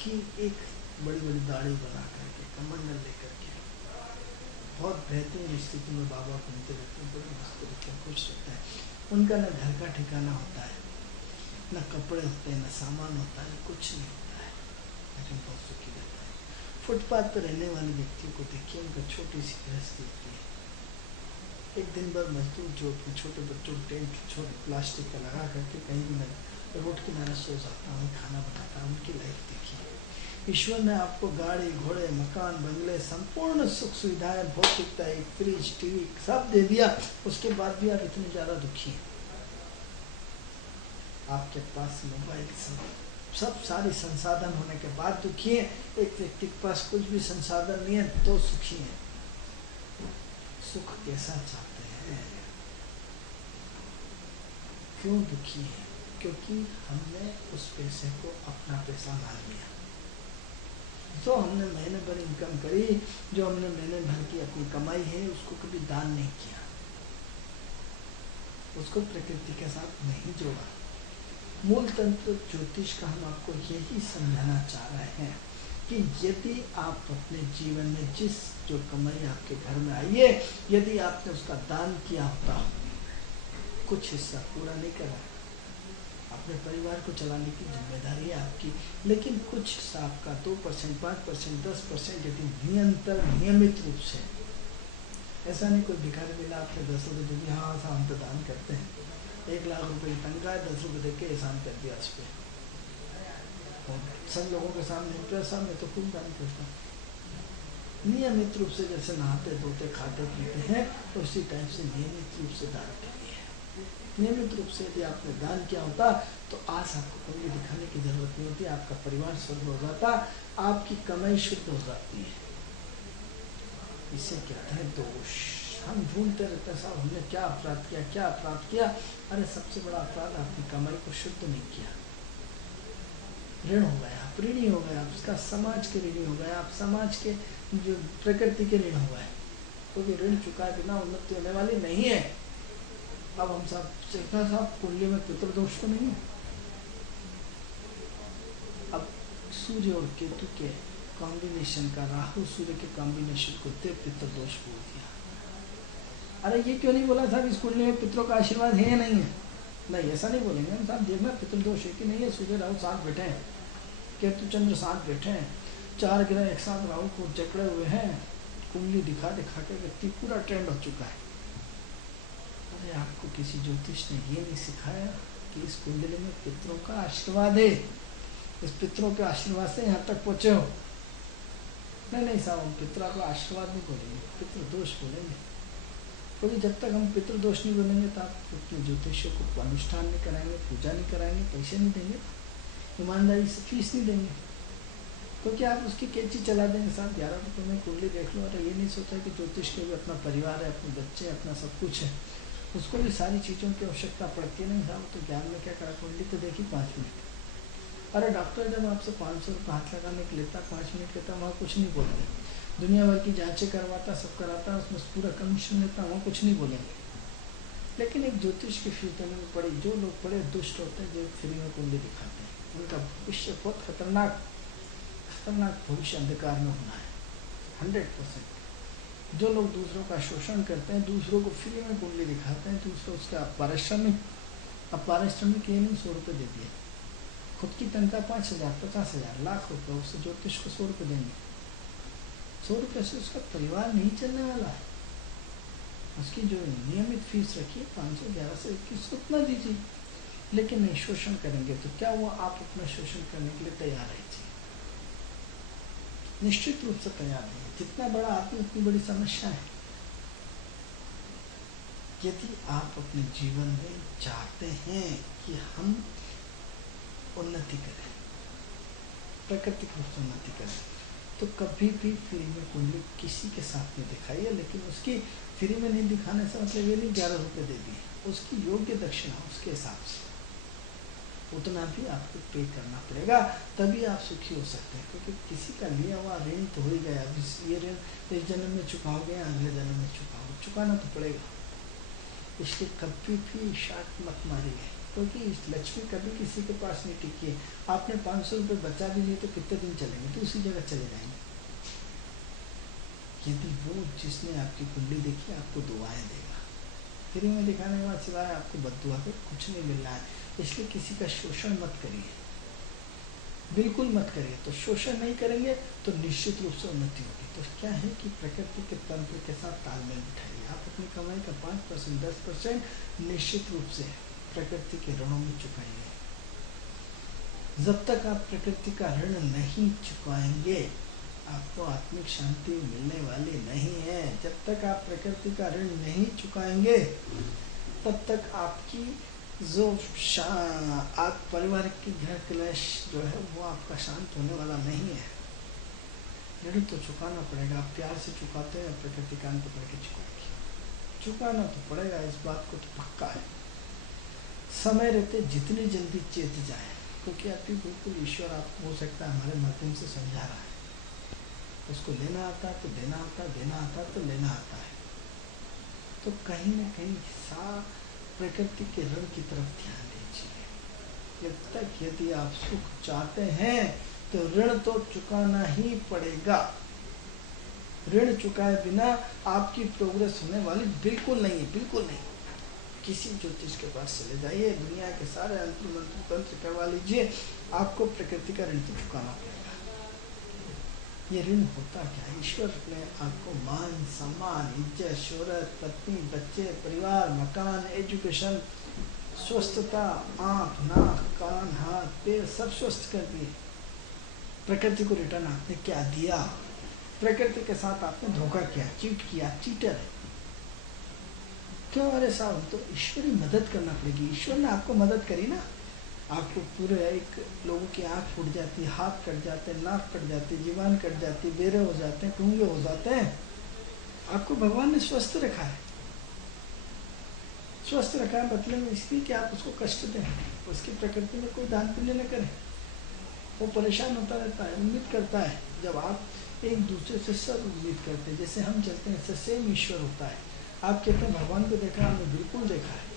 कि एक बड़ी बड़ी दाढ़ी बना करके कमंडल लेकर के बहुत बेहतरीन स्थिति में बाबा घूमते रहते हैं, बड़े मस्त रहते हैं, खुश रहते हैं। उनका न घर का ठिकाना होता है, न कपड़े होते हैं, न सामान होता है, कुछ नहीं होता है, लेकिन बहुत सुखी रहता है। फुटपाथ पर रहने वाले व्यक्तियों को देखिए, उनका छोटी सी गृहस्थी होती है। एक दिन भर मजदूर जो अपने छोटे बच्चों को टेंट छोटे प्लास्टिक का लगा करके कहीं भी न रोड किनारे सो जाता है, खाना बनाता है, उनकी लाइफ देखिए। ईश्वर ने आपको गाड़ी घोड़े मकान बंगले संपूर्ण सुख सुविधाएं भौतिकता एक फ्रिज टीवी सब दे दिया, उसके बाद भी आप इतने ज्यादा दुखी हैं। आपके पास मोबाइल सब सारी संसाधन होने के बाद दुखी है। एक व्यक्ति के पास कुछ भी संसाधन नहीं है तो सुखी है। सुख कैसा चाहते हैं, क्यों दुखी है? क्योंकि हमने उस पैसे को अपना पैसा मान लिया। जो हमने महीने भर इनकम करी, जो हमने महीने भर की अपनी कमाई है, उसको कभी दान नहीं किया, उसको प्रकृति के साथ नहीं जोड़ा। मूल तंत्र ज्योतिष का हम आपको यही समझाना चाह रहे हैं कि यदि आप अपने जीवन में जिस जो कमाई आपके घर में आई है, यदि आपने उसका दान किया होता, कुछ हिस्सा पूरा नहीं करा, अपने परिवार को चलाने की जिम्मेदारी है आपकी, लेकिन कुछ हिस्सा आपका 2%, 5%, 10% यदि निरंतर नियमित रूप से, ऐसा नहीं कोई भिखारी मिला आपने 10 रुपये दे दिया, हाँ हम तो दान करते हैं, 1 लाख रुपए की तनख्वाह है, 10 रुपये दे के एहसान कर दिया उस पर। सब लोगों के सामने मैं तो खूब दान करता हूँ। नियमित रूप से जैसे नहाते धोते खाते पीते हैं, तो उसी टाइप से नियमित रूप से दान करिए। नियमित रूप से यदि आपने दान किया होता तो आज आपको कोई दिखाने की जरूरत नहीं होती, आपका परिवार शुद्ध हो जाता, आपकी कमाई शुद्ध हो जाती है। इसे कहते हैं दोष। हम ढूंढते रहते हैं साहब हमने क्या अपराध किया, क्या अपराध किया। अरे सबसे बड़ा अपराध आपकी कमाई को शुद्ध नहीं किया, ऋण हो गए, आप ऋणी हो गए, आप उसका समाज के ऋणी हो गए, आप समाज के जो प्रकृति के ऋण हो गए, क्योंकि ऋण चुकाए बिना उन्नति होने वाली नहीं है। अब हम सब चेतना साहब कुंडली में पितृदोष तो नहीं है। अब सूर्य और केतु के कॉम्बिनेशन का, राहु सूर्य के कॉम्बिनेशन को देव पितृदोष बोल दिया। अरे ये क्यों नहीं बोला साहब इस कुंडली में पितरों का आशीर्वाद है या नहीं है? नहीं, ऐसा नहीं बोलेंगे हम साहब, देखना पितृदोष है कि नहीं है। सूर्य राहु साथ बैठे हैं, केतु चंद्र साथ बैठे हैं, 4 ग्रह एक साथ राहु को जकड़े हुए हैं, कुंडली दिखा दिखा के व्यक्ति पूरा ट्रेंड हो चुका है। अरे आपको किसी ज्योतिष ने ये नहीं सिखाया कि इस कुंडली में पितरों का आशीर्वाद है, इस पितरों के आशीर्वाद से यहाँ तक पहुँचे हो। नहीं साहब हम पितरों का आशीर्वाद नहीं बोलेंगे, पितृदोष बोलेंगे। क्योंकि जब तक हम पितृदोष नहीं बोलेंगे तो आप अपने ज्योतिषियों को अनुष्ठान नहीं कराएंगे, पूजा नहीं कराएंगे, पैसे नहीं देंगे, ईमानदारी से फीस नहीं देंगे, क्योंकि आप उसकी कैची चला देंगे। साहब 11 रुपये में कुंडली देख लो। अरे ये नहीं सोचा कि ज्योतिष के भी अपना परिवार है, अपने बच्चे, अपना सब कुछ है, उसको भी सारी चीज़ों की आवश्यकता पड़ती है। नहीं साहब तो ज्ञान में क्या करा, कुंडली तो देखी 5 मिनट। अरे डॉक्टर जब आपसे 500 रुपये हाथ लगाने के लेता, 5 मिनट कहता, वहाँ कुछ नहीं बोलते। दुनिया भर की जांचें करवाता, सब कराता, उसमें पूरा कमीशन लेता, वहाँ कुछ नहीं बोलेंगे। लेकिन एक ज्योतिष की फीस देने में पड़ी, जो लोग बड़े दुष्ट होते हैं, जो फ्री में कुंडली दिखाते हैं, उनका भविष्य बहुत खतरनाक भविष्य अंधकार में होना है 100%। जो लोग दूसरों का शोषण करते हैं, दूसरों को फ्री में कुंडली दिखाते हैं, दूसरों उसका पारिश्रमिक ये नहीं 100 रुपये दे दिए, खुद की तनख्वाह 5,000, 50,000, लाख रुपये, उससे ज्योतिष को 100 रुपये देंगे। 100 रुपये से उसका परिवार नहीं चलने वाला है। उसकी जो नियमित फीस रखी है 500, 11 से 21 उतना दीजिए, लेकिन नहीं शोषण करेंगे तो क्या वो आप अपना शोषण करने के लिए तैयार है? निश्चित रूप से तैयार नहीं। जितना बड़ा आदमी उतनी बड़ी समस्या है। यदि आप अपने जीवन में चाहते हैं कि हम उन्नति करें, प्राकृतिक रूप से उन्नति करें, तो कभी भी फ्री में कुंडली किसी के साथ नहीं दिखाइए। लेकिन उसकी फ्री में नहीं दिखाने से मतलब ये नहीं 11 रुपये दे दिए, उसकी योग्य दक्षिणा उसके हिसाब से उतना भी आपको पे करना पड़ेगा, तभी आप सुखी हो सकते हैं। क्योंकि किसी का लिया हुआ ऋण तो हो ही गया, ये ऋण इस जन्म में चुकाओगे, अगले जन्म में चुकाओगे, चुकाना तो पड़ेगा। इसलिए कभी भी शार्ट मत मारिए, क्योंकि लक्ष्मी कभी किसी के पास नहीं टिकी है। आपने 500 रुपये बचा भी लिए तो कितने दिन चलेंगे, तो उसी जगह चले जाएंगे। यदि वो जिसने आपकी कुंडली देखी आपको दुआएं देगा, फ्री में दिखाने के बाद सिवाय आपको बद्दुआ के कुछ नहीं मिल रहा है। इसलिए किसी का शोषण मत करिए, बिल्कुल मत करिए। तो शोषण नहीं करेंगे तो निश्चित रूप से उन्नति होगी। तो क्या है कि प्रकृति के तंत्र के साथ तालमेल बिठाइए। आप अपनी कमाई का 5% 10% निश्चित रूप से प्रकृति के ऋणों में चुकाएंगे। जब तक आप प्रकृति का ऋण नहीं चुकाएंगे आपको आत्मिक शांति मिलने वाली नहीं है। जब तक आप प्रकृति का ऋण नहीं चुकाएंगे तब तक आपकी जो आप परिवार की घर क्लेश जो है वो आपका शांत होने वाला नहीं है। ऋण तो चुकाना पड़ेगा। आप प्यार से चुकाते हैं, प्रकृति कान पकड़ के चुकाएंगे। चुकाना तो पड़ेगा, इस बात को तो पक्का है। समय रहते जितनी जल्दी चेत जाए, क्योंकि आपकी बिल्कुल ईश्वर आपको हो सकता है हमारे माध्यम से समझा रहा है। उसको लेना आता है तो देना आता है, देना आता है तो लेना आता है। तो कहीं ना कहीं प्रकृति के ऋण की तरफ ध्यान दीजिए। जब तक यदि आप सुख चाहते हैं तो ऋण तो चुकाना ही पड़ेगा। ऋण चुकाए बिना आपकी प्रोग्रेस होने वाली बिल्कुल नहीं है, बिल्कुल नहीं। किसी ज्योतिष के पास चले जाइए, दुनिया के सारे अंतर मंत्र तंत्र करवा लीजिए, आपको प्रकृति का ऋण तो चुकाना पड़ेगा। ये ऋण होता क्या है? ईश्वर ने आपको मान सम्मान इज्जत शोहरत पत्नी बच्चे परिवार मकान एजुकेशन स्वस्थता आँख नाक कान हाथ पैर सब स्वस्थ कर दिए। प्रकृति को रिटर्न आपने क्या दिया? प्रकृति के साथ आपने धोखा किया, चीट किया, चीटर है। क्यों? अरे साहब तो ईश्वरी मदद करना पड़ेगी। ईश्वर ने आपको मदद करी ना। आपको पूरे एक लोगों की आँख फूट जाती है, हाथ कट जाते हैं, नाक कट जाती है, जीवान कट जाती है, बेरे हो जाते हैं, गूंगे हो जाते हैं। आपको भगवान ने स्वस्थ रखा है। स्वस्थ रखा है मतलब इसलिए कि आप उसको कष्ट दें, उसकी प्रकृति में कोई दान पुण्य न करें। वो परेशान होता रहता है, उम्मीद करता है। जब आप एक दूसरे से सब उम्मीद करते हैं, जैसे हम चलते हैं सेम ईश्वर होता है। आप कहते हैं भगवान को देखा, हमने बिल्कुल देखा है।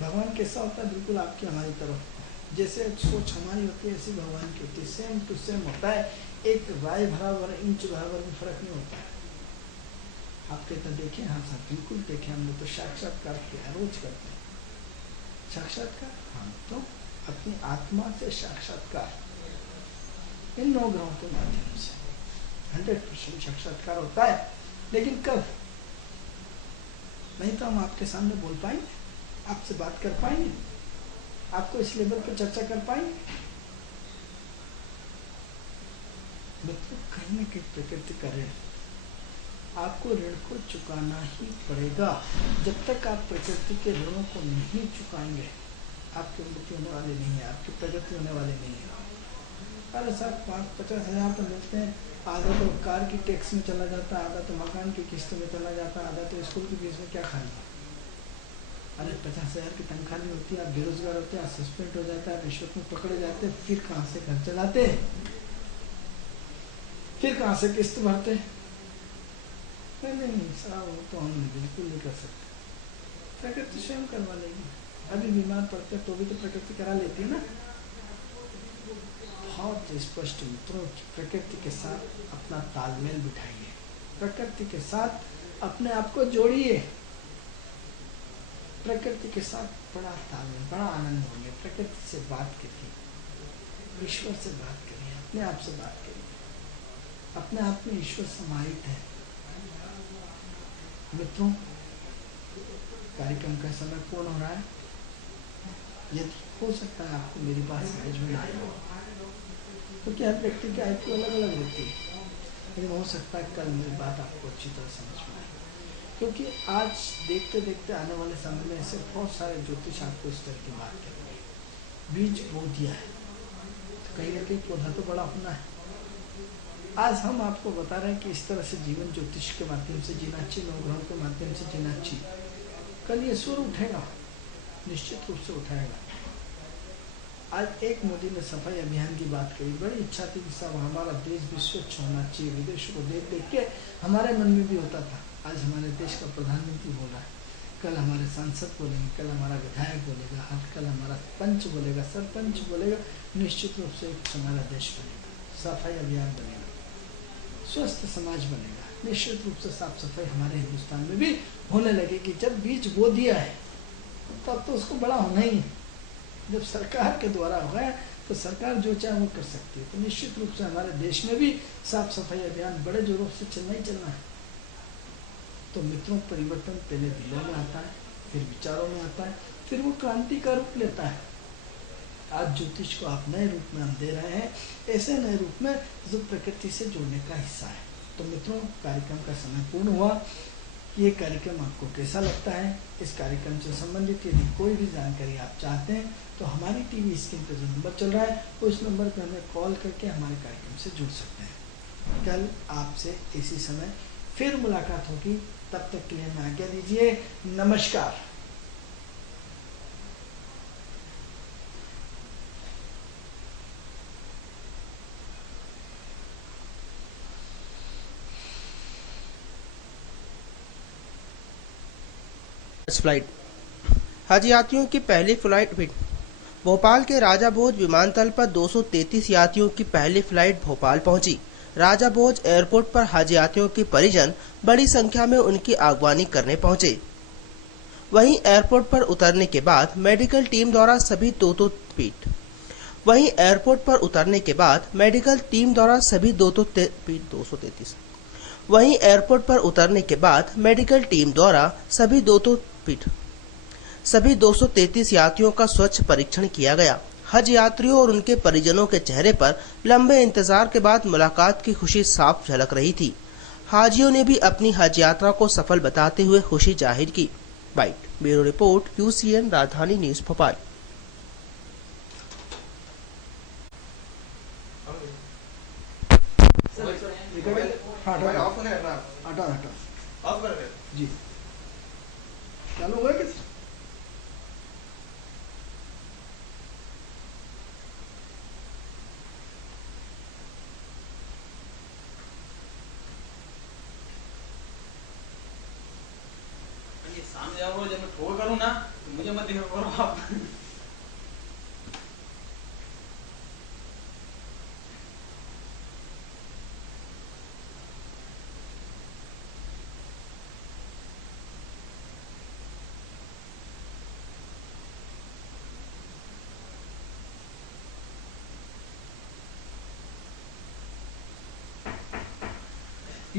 भगवान कैसा होता है? बिल्कुल आपकी हमारी तरफ जैसे सोच हमारी होती है ऐसी भगवान की होती है। सेम टू सेम होता है। एक राय बराबर इंच बराबर भी फर्क नहीं होता है। आप कहते देखें, हाँ सर बिल्कुल देखें, हमने तो साक्षात्कार किया, रोज करते हैं साक्षात्कार। हाँ तो अपनी आत्मा से साक्षात्कार इन 9 ग्रहों के माध्यम से 100% साक्षात्कार होता है। लेकिन कब? नहीं तो हम आपके सामने बोल पाएंगे, आपसे बात कर पाएंगे, आपको इस लेवल पर चर्चा कर पाएंगे? मतलब कहीं ना कहीं प्रकृति का ऋण, आपको ऋण को चुकाना ही पड़ेगा। जब तक आप प्रकृति के ऋणों को नहीं चुकाएंगे आपकी उन्नति होने वाली नहीं है, आपकी प्रगति होने वाली नहीं है। अरे साहब 50 हज़ार तो मिलते हैं, आधा तो कार की टैक्स में चला जाता है, आधा तो मकान की किस्त में चला जाता है, आधा तो स्कूल की फीस में क्या खाएंगे। अरे 50 हज़ार की तनख्वाह नहीं होती, आप बेरोजगार होते हैं, सस्पेंड हो जाता है, रिश्वत में पकड़े जाते हैं, फिर कहाँ से घर चलाते, फिर कहाँ से किस्त भरते? नहीं साहब वो तो हम बिल्कुल नहीं कर सकते। प्रकृति स्वयं करवा लेगी। अभी बीमार पड़ते तो भी तो प्रकृति करा लेती है ना। बहुत स्पष्ट मित्रों, प्रकृति के साथ अपना तालमेल बिठाइए, प्रकृति के साथ अपने आप को जोड़िए। प्रकृति के साथ बड़ा तालमेल, बड़ा आनंद होंगे। प्रकृति से बात करिए, ईश्वर से बात करिए, अपने आप से बात करिए। अपने आप में ईश्वर समाहित है। मित्रों, कार्यक्रम का समय पूर्ण हो रहा है। यदि हो सकता है आपको मेरी बात समझ में ना आए, क्योंकि हर व्यक्ति की आयु अलग अलग रहती है, लेकिन हो सकता है कल मेरी बात आपको अच्छी तरह समझ में आए। क्योंकि आज देखते देखते आने वाले समय में ऐसे बहुत सारे ज्योतिष आपको इस तरह की बात करेंगे। बीज बो दिया है तो कहीं ना कहीं पौधा तो बड़ा होना है। आज हम आपको बता रहे हैं कि इस तरह से जीवन ज्योतिष के माध्यम से जीना चाहिए, 9 ग्रहों के माध्यम से जीना चाहिए। कल ये सुर उठेगा, निश्चित रूप से उठाएगा। आज एक मोदी ने सफाई अभियान की बात करी, बड़ी इच्छा थी कि साहब हमारा देश भी स्वच्छ होना चाहिए। विदेशों को देख देख के हमारे मन में भी होता था। आज हमारे देश का प्रधानमंत्री बोला है कल हमारे सांसद बोलेंगे, कल हमारा विधायक बोलेगा, कल हमारा पंच बोलेगा, सरपंच बोलेगा, निश्चित रूप से एक हमारा देश बनेगा, सफाई अभियान बनेगा, स्वस्थ समाज बनेगा। निश्चित रूप से साफ सफाई हमारे हिंदुस्तान में भी होने लगेगी। जब बीज बो दिया है तब तो उसको बड़ा होना ही है। जब सरकार के द्वारा होगा तो सरकार जो चाहे वो कर सकती है। तो निश्चित रूप से हमारे देश में भी साफ सफाई अभियान बड़े जोरों से चलना ही चलना है। तो मित्रों, परिवर्तन पहले दिलों में आता है, फिर विचारों में आता है, फिर वो क्रांति का रूप लेता है। आज ज्योतिष को आप नए रूप में हम दे रहे हैं, ऐसे नए रूप में जो प्रकृति से जुड़ने का हिस्सा है। तो मित्रों, कार्यक्रम का समय पूर्ण हुआ। ये कार्यक्रम आपको कैसा लगता है? इस कार्यक्रम से संबंधित यदि कोई भी जानकारी आप चाहते हैं तो हमारी टीवी स्क्रीन पर जो नंबर चल रहा है उस नंबर पर हमें कॉल करके हमारे कार्यक्रम से जुड़ सकते हैं। कल आपसे इसी समय फिर मुलाकात होगी। तब तक के लिए हमें आज्ञा दीजिए। नमस्कार। फ्लाइट हज यात्रियों की पहली फ्लाइट भोपाल के राजा भोज विमानतल पर 233 यात्रियों की पहली फ्लाइट भोपाल पहुंची। राजा भोज एयरपोर्ट पर हज यात्रियों के परिजन बड़ी संख्या में उनकी आगवानी करने पहुंचे। वहीं एयरपोर्ट पर उतरने के बाद मेडिकल टीम द्वारा सभी 233 वहीं एयरपोर्ट पर उतरने के बाद मेडिकल टीम द्वारा सभी 233 यात्रियों का स्वच्छ परीक्षण किया गया। हज यात्रियों और उनके परिजनों के चेहरे पर लंबे इंतजार के बाद मुलाकात की खुशी साफ झलक रही थी। हाजियों ने भी अपनी हज यात्रा को सफल बताते हुए खुशी जाहिर की। ब्यूरो रिपोर्ट, UCN राजधानी न्यूज भोपाल। जी चालू हुआ किस? ये सामने आओ, जब मैं ठोक करूँ ना तो मुझे मत दिखा करो आप।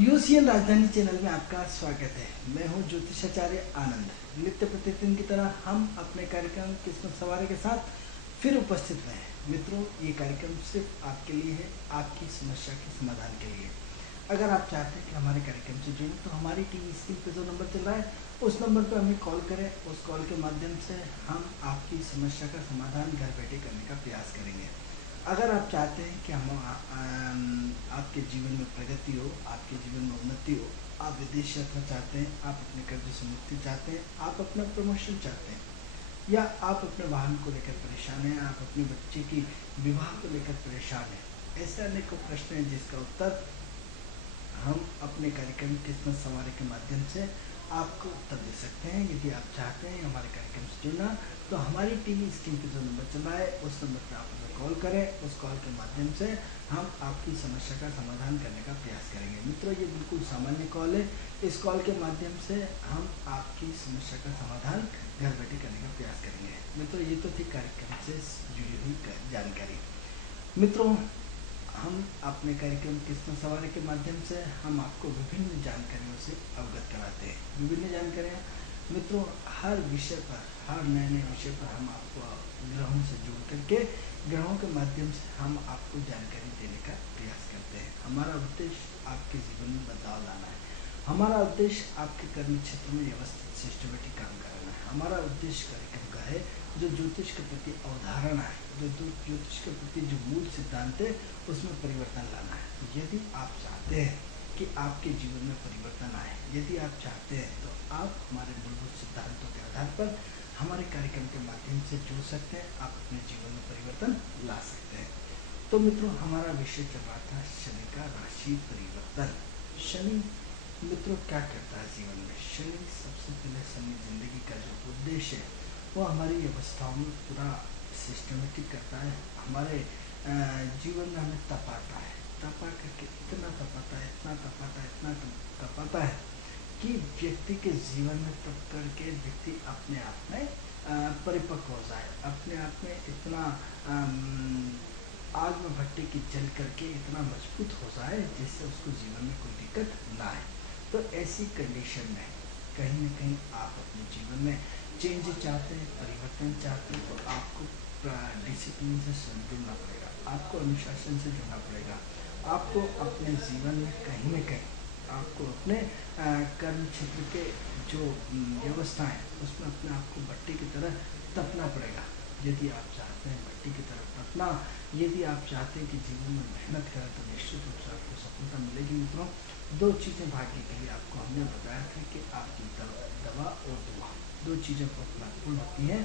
UCN राजधानी चैनल में आपका स्वागत है। मैं हूं ज्योतिषाचार्य आनंद। नित्य प्रतिदिन की तरह हम अपने कार्यक्रम किस्मत सवारी के साथ फिर उपस्थित हुए हैं। मित्रों, ये कार्यक्रम सिर्फ आपके लिए है, आपकी समस्या के समाधान के लिए। अगर आप चाहते हैं कि हमारे कार्यक्रम से जुड़ें तो हमारी टीवी स्क्रीन पर जो नंबर चल रहा है उस नंबर पर हमें कॉल करें। उस कॉल के माध्यम से हम आपकी समस्या का समाधान घर बैठे करने का प्रयास करेंगे। अगर आप चाहते हैं कि हम आपके जीवन में प्रगति हो, आपके जीवन में उन्नति हो, आप विदेश यात्रा चाहते हैं, आप अपने कर्ज से मुक्ति चाहते हैं, आप अपना प्रमोशन चाहते हैं, या आप अपने वाहन को लेकर परेशान हैं, आप अपने बच्चे की विवाह को लेकर परेशान हैं, ऐसे अनेकों प्रश्न हैं जिसका उत्तर हम अपने कार्यक्रम किस्मत सवारी के माध्यम से आपको उत्तर दे सकते हैं। यदि आप चाहते हैं हमारे कार्यक्रम से जुड़ना तो हमारी टीवी स्क्रीन पर जो नंबर चल रहा है उस नंबर पर आप हमें कॉल करें। उस कॉल के माध्यम से हम आपकी समस्या का समाधान करने का प्रयास करेंगे। मित्रों, ये बिल्कुल सामान्य कॉल है। इस कॉल के माध्यम से हम आपकी समस्या का समाधान घर बैठे करने का प्रयास करेंगे। मित्रों, ये तो थी कार्यक्रम से जुड़ी हुई जानकारी। मित्रों, हम अपने कार्यक्रम किस्मत सवारी के माध्यम से हम आपको विभिन्न जानकारियों से अवगत कराते हैं। विभिन्न जानकारियाँ मित्रों, हर विषय पर, हर नए नए विषय पर हम आपको ग्रहों से जोड़ करके ग्रहों के माध्यम से हम आपको जानकारी देने का प्रयास करते हैं। हमारा उद्देश्य आपके जीवन में बदलाव लाना है। हमारा उद्देश्य आपके कर्म क्षेत्र में व्यवस्थित सिस्टमेटिक काम कराना है। हमारा उद्देश्य कार्यक्रम का है जो ज्योतिष के प्रति अवधारणा है, जो ज्योतिष के प्रति जो मूल सिद्धांत है उसमें परिवर्तन लाना है। तो यदि आप चाहते हैं कि आपके जीवन में परिवर्तन आए, यदि आप चाहते हैं तो आप हमारे मूलभूत सिद्धांतों के आधार पर हमारे कार्यक्रम के माध्यम से जुड़ सकते हैं। आप अपने जीवन में परिवर्तन ला सकते हैं। तो मित्रों, हमारा विषय चल रहा था शनि का राशि परिवर्तन। शनि मित्रों क्या करता है जीवन में शनि? सबसे पहले शनि जिंदगी का जो उद्देश्य है वो हमारी अवस्थाओं में पूरा सिस्टमेटिक करता है। हमारे जीवन में हमें तपाता है, तपा करके इतना तपाता है, इतना तपाता है, इतना तपाता है कि व्यक्ति के जीवन में तप करके व्यक्ति अपने आप में परिपक्व हो जाए, अपने आप में इतना आग में भट्टी की जल करके इतना मजबूत हो जाए जिससे उसको जीवन में कोई दिक्कत ना आए। तो ऐसी कंडीशन में कहीं ना कहीं आप अपने जीवन में चेंज चाहते हैं, परिवर्तन चाहते हैं, तो आपको डिसिप्लिन से जुड़ना पड़ेगा, आपको अनुशासन से जुड़ना पड़ेगा, आपको अपने जीवन में कहीं न कहीं आपको अपने कर्म क्षेत्र के जो व्यवस्था है उसमें अपने आप को भट्टी की तरह तपना पड़ेगा। यदि आप चाहते हैं भट्टी की तरह तपना, यदि आप चाहते हैं कि जीवन में मेहनत करें तो निश्चित रूप से आपको सफलता मिलेगी। मित्रों, दो चीज़ें भाग्य के लिए आपको हमने बताया था कि आपकी दवा और दुआ, दो चीज़ें बहुत महत्वपूर्ण होती हैं।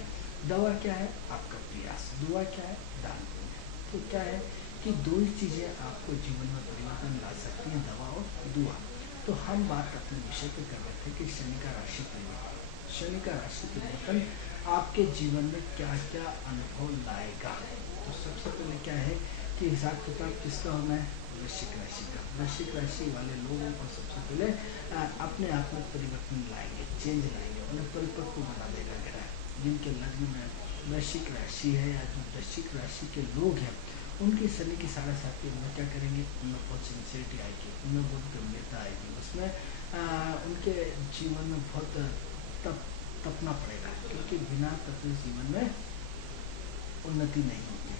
दवा क्या है? आपका प्रयास। दुआ क्या है? दान पुण्य। तो क्या है कि दो ही चीज़ें आपको जीवन में परिवर्तन ला सकती हैं, दवा और दुआ। तो हम बात अपने विषय पे कर रहे थे कि शनि का राशि परिवर्तन, शनि का राशि परिवर्तन आपके जीवन में क्या क्या अनुभव लाएगा। तो सबसे पहले क्या है कि हिसाब किताब किसका होना है? वृश्चिक राशि का। वृश्चिक राशि वाले लोगों को सबसे पहले अपने आप में परिवर्तन लाएंगे, चेंज लाएंगे, उन्हें परिपक्व बना देगा ग्रह। जिनके लग्न में वृश्चिक राशि है या जो वृश्चिक राशि के लोग हैं उनकी शनि की 7.5 उनमें क्या करेंगे? उनमें बहुत सिंसियरिटी आएगी, उनमें बहुत गंभीरता आएगी, उसमें उनके जीवन में बहुत तपना पड़ेगा, क्योंकि बिना तपे जीवन में उन्नति नहीं होती।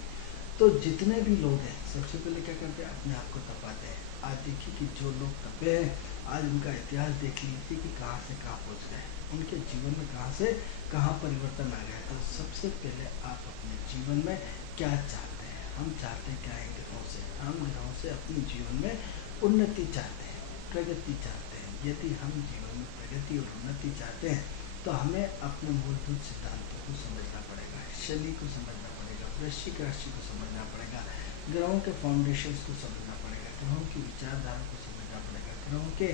तो जितने भी लोग हैं सबसे पहले क्या करते हैं? अपने आप को तपाते हैं। आज देखिए कि जो लोग तपे हैं आज उनका इतिहास देख लीजिए कि कहाँ से कहाँ पहुँच गए, उनके जीवन में कहाँ से कहाँ परिवर्तन आ गया। तो सबसे पहले आप अपने जीवन में क्या चाहते हैं? हम चाहते हैं क्या है? ग्रहों से, हम ग्रहों से अपने जीवन में उन्नति चाहते हैं, प्रगति चाहते हैं। यदि हम जीवन में प्रगति और उन्नति चाहते हैं तो हमें अपने मूलभूत सिद्धांतों को समझना पड़ेगा, शनि को समझना पड़ेगा, वृश्चिक राशि को समझना पड़ेगा, ग्रहों के फाउंडेशंस को समझना पड़ेगा, ग्रहों की विचारधारा को समझना पड़ेगा, ग्रहों के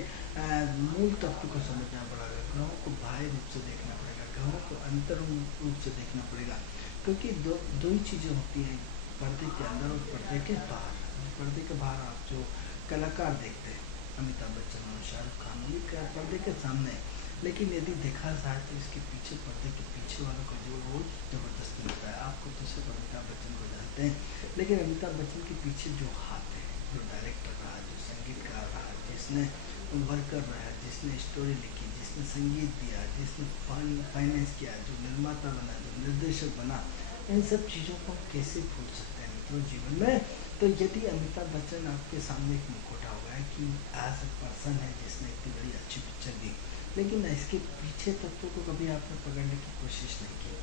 मूल तत्व को समझना पड़ेगा, ग्रहों को बाह्य रूप से देखना पड़ेगा, ग्रहों को अंतर रूप से देखना पड़ेगा। क्योंकि दो ही चीज़ें होती हैं, पर्दे के अंदर और पर्दे के बाहर। पर्दे के बाहर आप जो कलाकार देखते हैं, अमिताभ बच्चन और शाहरुख खान, भी पर्दे के सामने, लेकिन यदि देखा जाए तो इसके पीछे, पर्दे के पीछे वालों का जो रोल जबरदस्त मिलता है। आपको तो सिर्फ अमिताभ बच्चन को जानते हैं, लेकिन अमिताभ बच्चन के पीछे जो हाथ है, जो डायरेक्टर रहा, जो संगीतकार रहा, जिसने वर्कर रहा, जिसने स्टोरी लिखी, जिसने संगीत दिया, जिसने फाइनेंस किया, जो निर्माता बना, जो निर्देशक बना, इन सब चीज़ों को हम कैसे भूल सकते हैं मित्रों जीवन में। तो यदि अमिताभ बच्चन आपके सामने एक मुखौटा होगा कि एज अ पर्सन है जिसने इतनी बड़ी अच्छी पिक्चर दी, लेकिन इसके पीछे तत्वों को कभी आपने पकड़ने की कोशिश नहीं की।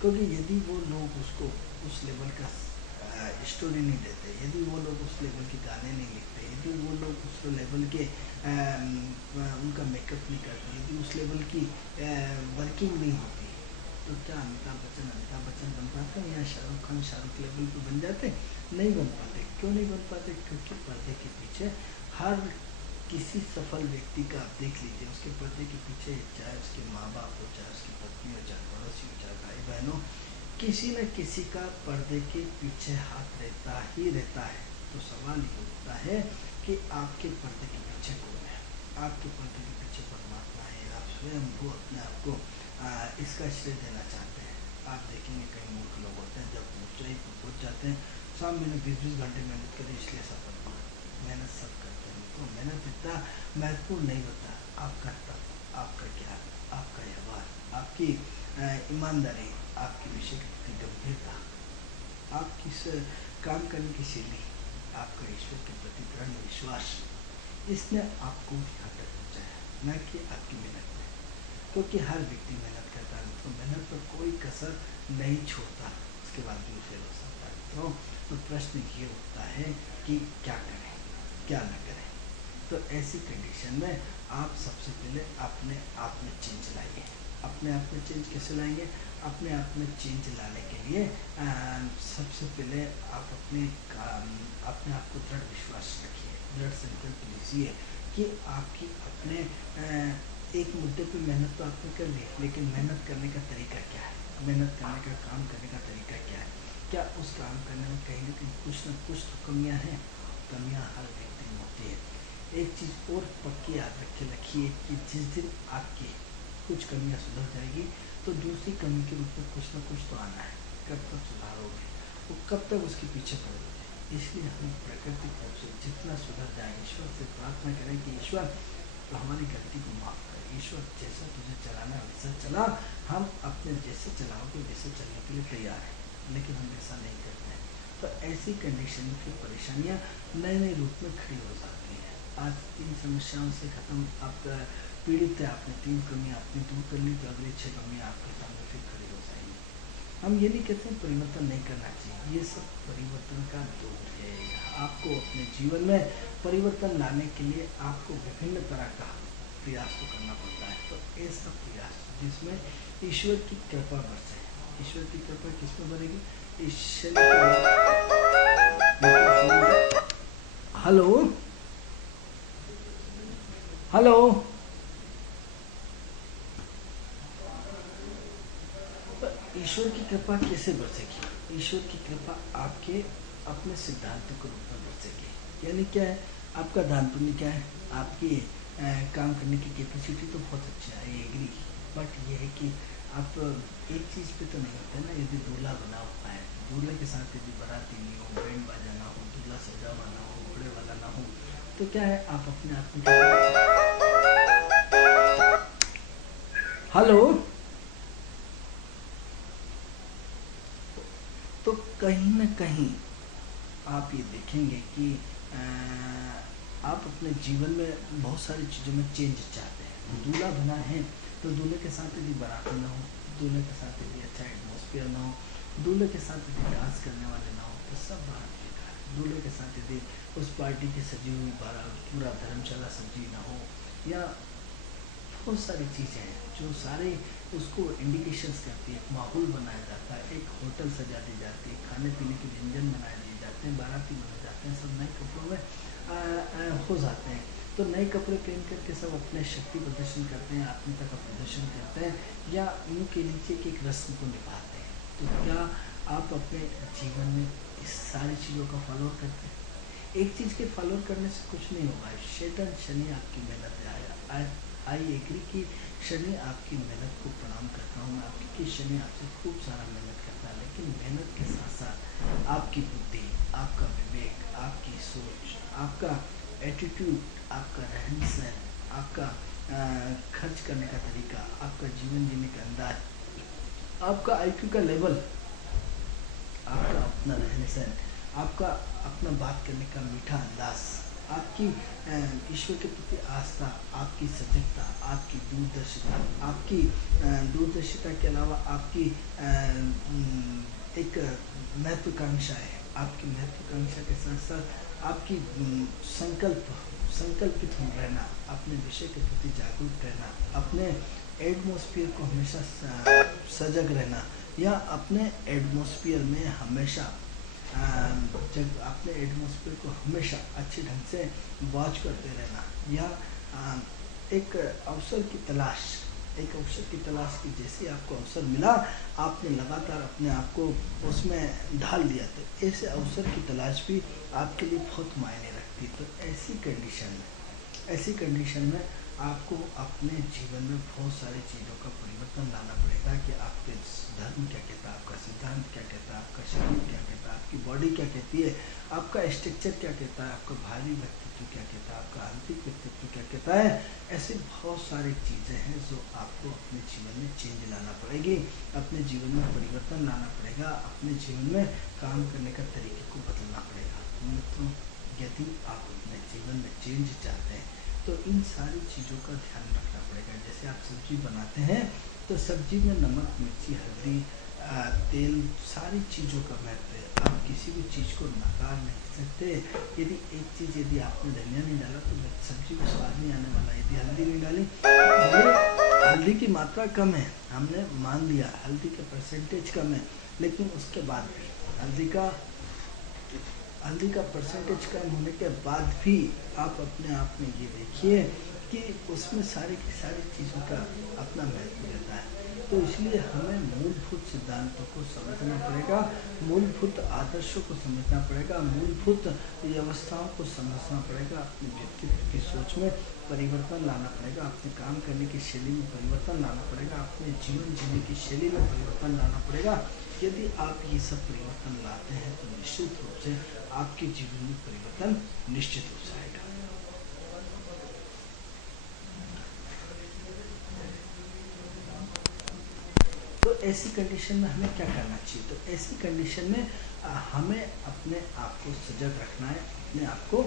क्योंकि यदि वो लोग उसको उस लेवल का स्टोरी नहीं देते, यदि वो लोग उस लेवल के गाने नहीं लिखते, यदि वो लोग उस लेवल के उनका मेकअप नहीं करते, यदि उस लेवल की वर्किंग नहीं होती, तो क्या अमिताभ बच्चन बन पाते हैं या शाहरुख खान शाहरुख लेवल पे बन जाते? नहीं बन पाते। क्यों नहीं बन पाते? क्योंकि पर्दे के पीछे हर किसी सफल व्यक्ति का आप देख लीजिए, उसके पर्दे के पीछे चाहे उसके माँ बाप हो, चाहे उसकी पत्नी हो, चाहे पड़ोसी हो, चाहे भाई बहन हो, किसी न किसी का पर्दे के पीछे हाथ रहता ही रहता है। तो सवाल ये उठता है कि आपके पर्दे के पीछे कौन है? आपके पर्दे के पीछे परमात्मा है, आप स्वयं वो अपने आप को इसका श्रेय देना चाहते हैं। आप देखेंगे कई मूर्ख लोग होते हैं, जब ऊंचाई पर पहुँच जाते हैं, शाम मैंने 20-20 घंटे मेहनत करी इसलिए सफल हुआ। मेहनत सब करते हैं, तो मेहनत इतना महत्वपूर्ण नहीं होता। आपका तप, आपका ज्ञान, आपका व्यवहार, आपकी ईमानदारी, आपके विषय के प्रति गंभीरता, आपकी काम करने की शैली, आपका ईश्वर के प्रति दृढ़ विश्वास, इसने आपको यहाँ तक पहुँचाया, न कि आपकी मेहनत में। क्योंकि हर व्यक्ति मेहनत करता है, तो मेहनत पर कोई कसर नहीं छोड़ता, उसके बाद भी फेल हो सकता है। तो प्रश्न ये उठता है कि क्या करें, क्या न करें। तो ऐसी कंडीशन में आप सबसे पहले अपने आप में चेंज लाइए। अपने आप में चेंज कैसे लाएंगे? अपने आप में चेंज लाने के लिए सबसे पहले आप अपने आप को दृढ़ विश्वास रखिए, दृढ़ संकल्प लीजिए कि आपकी अपने एक मुद्दे पे मेहनत तो आपने कर ली, लेकिन मेहनत करने का तरीका क्या है, मेहनत करने का काम करने का तरीका क्या है, क्या उस काम करने में कहीं ना कहीं कुछ ना कुछ तो कमियां हैं। कमियां हर व्यक्ति में होती है। एक चीज़ और पक्की याद रखिए कि जिस दिन आपकी कुछ कमियां सुधर जाएगी तो दूसरी कमी के रूप में कुछ ना कुछ तो आना है। कब तक सुधारोगे, वो कब तक उसके पीछे पड़ोगे। इसलिए हम प्राकृतिक रूप से जितना सुधर जाए ईश्वर से प्रार्थना करें कि ईश्वर तो हमारी गलती को माफ़ करे। ईश्वर जैसा तुझे चलाना है वैसा चला, हम अपने जैसे चलाओगे वैसे चलने के लिए तैयार हैं, लेकिन हम ऐसा नहीं करते हैं। तो ऐसी कंडीशन में फिर परेशानियाँ नए नए रूप में खड़ी हो जाती हैं। आज 3 समस्याओं से ख़त्म आप पीड़ित थे, आपने 3 कमियाँ आपने दूर कर ली, तो अगली 6 कमियाँ आपके सामने फिर खड़ी हो जाएंगी। हम ये नहीं कहते हैं परिवर्तन नहीं करना चाहिए, ये सब परिवर्तन का दौर है। आपको अपने जीवन में परिवर्तन लाने के लिए आपको विभिन्न तरह का प्रयास तो करना पड़ता है। तो ऐसा प्रयास जिसमें ईश्वर की कृपा बरसे। ईश्वर की कृपा किसमें बनेगी? ईश्वर हेलो हेलो ईश्वर की कृपा कैसे बरसेगी? ईश्वर की कृपा आपके अपने सिद्धांत के रूप में बरसेगी। यानी क्या है? आपका दान पुण्य क्या है? आपकी काम करने की कैपेसिटी तो बहुत अच्छा है, ये एग्री, बट ये है कि आप एक चीज़ पे तो नहीं होते ना। यदि दूल्हा बना हुआ है, दूल्हे के साथ यदि बाराती नहीं हो, बैंड बाजा ना हो, दूल्हा सजा हुआ ना हो, घोड़े वाला ना हो, तो क्या है? आप अपने आप में हेलो तो कहीं ना कहीं आप ये देखेंगे कि आप अपने जीवन में बहुत सारी चीज़ों में चेंज चाहते हैं। दूल्हा बना है तो दूल्हे के साथ यदि बारात ना हो, दूल्हे के साथ यदि अच्छा एटमॉस्फेयर ना हो, दूल्हे के साथ यदि डांस करने वाले ना हो, तो सब बारात बेकार है। दूल्हे के साथ यदि उस पार्टी की सजी हुई बारात पूरा धर्मशाला सजी ना हो, या बहुत सारी चीज़ें हैं जो सारे उसको इंडिकेशंस करती है। एक माहौल बनाया जाता है, एक होटल सजा दी जाती है, खाने पीने के व्यंजन बनाए दिए जाते हैं, बाराती बनाए जाते हैं, सब नए कपड़ों में हो जाते हैं। तो नए कपड़े पहन करके सब अपने शक्ति प्रदर्शन करते हैं, आत्मीयता का प्रदर्शन करते हैं, या यूँ के नीचे की एक रस्म को निभाते हैं। तो क्या आप अपने जीवन में इस सारी चीज़ों का फॉलो करते हैं? एक चीज़ के फॉलो करने से कुछ नहीं होगा। शैतान शनि आपकी मेहनत आएगा। आई एग्री कि शनि आपकी मेहनत को प्रणाम करता हूँ आपकी, कि शनि आपसे खूब सारा मेहनत करता है, लेकिन मेहनत के साथ साथ आपकी बुद्धि, आपका विवेक, आपकी सोच, आपका एटीट्यूड, आपका रहन सहन, आपका खर्च करने का तरीका, आपका जीवन जीने का अंदाज, आपका IQ का लेवल, आपका अपना रहन सहन, आपका अपना बात करने का मीठा अंदाज, आपकी ईश्वर के प्रति आस्था, आपकी सजगता, आपकी दूरदर्शिता, आपकी दूरदर्शिता के अलावा आपकी एक महत्वाकांक्षा है। आपकी महत्वाकांक्षा के साथ साथ आपकी संकल्पित रहना, अपने विषय के प्रति जागरूक रहना, अपने एटमॉस्फेयर को हमेशा सजग रहना, या अपने एटमॉस्फेयर में हमेशा जब अपने एटमॉस्फेयर को हमेशा अच्छे ढंग से वॉच करते रहना, या एक अवसर की तलाश की जैसे आपको अवसर मिला, आपने लगातार अपने आप को उसमें ढाल दिया, तो ऐसे अवसर की तलाश भी आपके लिए बहुत मायने रखती है। तो ऐसी कंडीशन में आपको अपने जीवन में बहुत सारी चीज़ों का परिवर्तन लाना पड़ेगा कि आपके धर्म क्या कहता है, आपका सिद्धांत क्या कहता है, आपका शरीर क्या कहता है, आपकी बॉडी क्या कहती है, आपका स्ट्रक्चर क्या कहता है, आपका भारी व्यक्तित्व क्या कहता है, आपका आंतरिक व्यक्तित्व क्या कहता है। ऐसे बहुत सारी चीज़ें हैं जो आपको अपने जीवन में चेंज लाना पड़ेगी, अपने जीवन में परिवर्तन लाना पड़ेगा, अपने जीवन में काम करने का तरीके को बदलना पड़ेगा। मित्रों, यदि आप अपने जीवन में चेंज चाहते हैं तो इन सारी चीज़ों का ध्यान रखना पड़ेगा। जैसे आप सब्जी बनाते हैं तो सब्जी में नमक, मिर्ची, हल्दी, तेल, सारी चीज़ों का महत्व है। आप किसी भी चीज़ को नकार नहीं सकते। यदि एक चीज़ यदि आपने धनिया नहीं डाला तो सब्जी में स्वाद नहीं आने वाला। यदि हल्दी नहीं डाली, हल्दी की मात्रा कम है, हमने मान लिया हल्दी का परसेंटेज कम है, लेकिन उसके बाद भी हल्दी का हल्दी का परसेंटेज कम होने के बाद भी आप अपने आप में ये देखिए कि उसमें सारी की सारी चीज़ों का अपना महत्व रहता है। तो इसलिए हमें मूलभूत सिद्धांतों को समझना पड़ेगा, मूलभूत आदर्शों को समझना पड़ेगा, मूलभूत व्यवस्थाओं को समझना पड़ेगा, अपने व्यक्तित्व की सोच में परिवर्तन लाना पड़ेगा, अपने काम करने की शैली में परिवर्तन लाना पड़ेगा, अपने जीवन जीने की शैली में परिवर्तन लाना पड़ेगा। यदि आप ये सब परिवर्तन लाते हैं तो निश्चित रूप से आपके जीवन में परिवर्तन निश्चित हो जाएगा। तो ऐसी कंडीशन में हमें क्या करना चाहिए? तो ऐसी कंडीशन में हमें अपने आप को सजग रखना है, अपने आप को